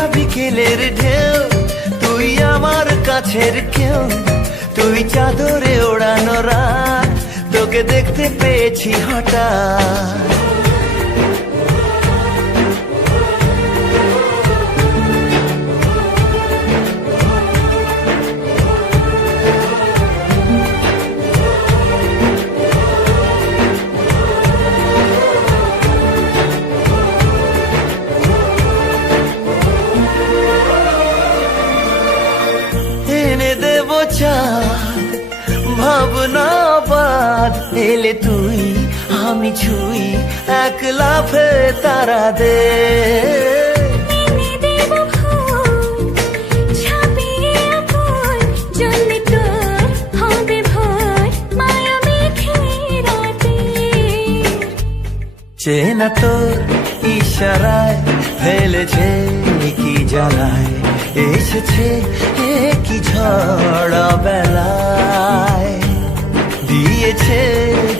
বর্ষা বিকেলের ঢেউ, তুই আমার কাছের কেউ, তুই চাদরে ওড়ানো রাত, তোকে দেখতে পেয়েছি হঠাৎ। তুই আমি ছুই এক লাফে তারা দে। চেনা তোর ইশারায় ফেলেছে কি জ্বালায় এসেছে কি ঝড় বেলায়।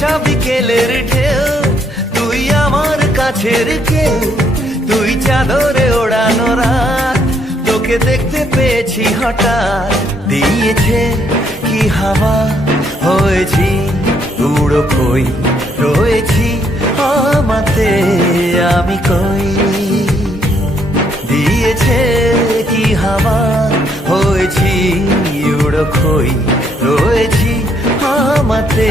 বর্ষা বিকেলের ঢেউ, তুই আমার কাছের কেউ, তুই চাদরে ওড়ানো রাত, তোকে দেখতে পেয়েছি হঠাৎ, দিয়েছে কি হাওয়া, হয়েছি উড়ো কই রয়েছি আমাতে, আমি কই? দিয়েছে কি হাওয়া, হয়েছি উড়ো কই রয়েছি আমাতে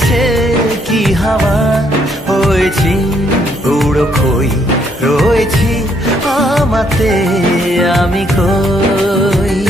দিয়েছে কি হাওয়া? হয়েছি উড়ো খই রয়েছি আমাতে আমি কই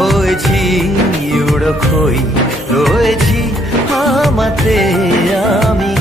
হয়েছি উড়ো খই রয়েছি। আমাতে আমি